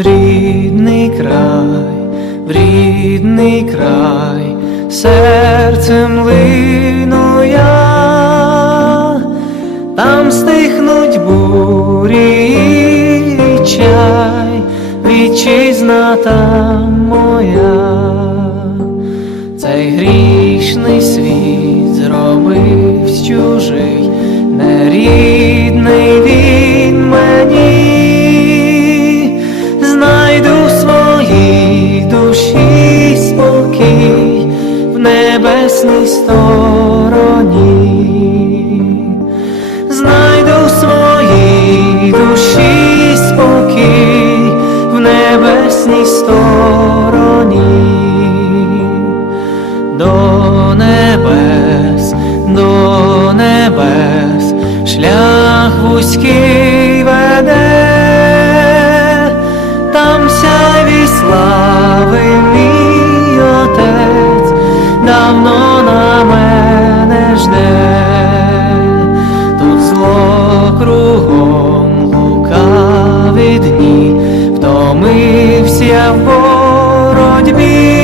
в рідний край, в рідний край, серцем лину я, там стихнуть бурі і чай, вітчизна там моя, цей грішний світ зробив чужий, не рідний небесній стороні, знайду в своїй душі спокій в небесній стороні. До небес, до небес, шлях вузький я в боротьбі.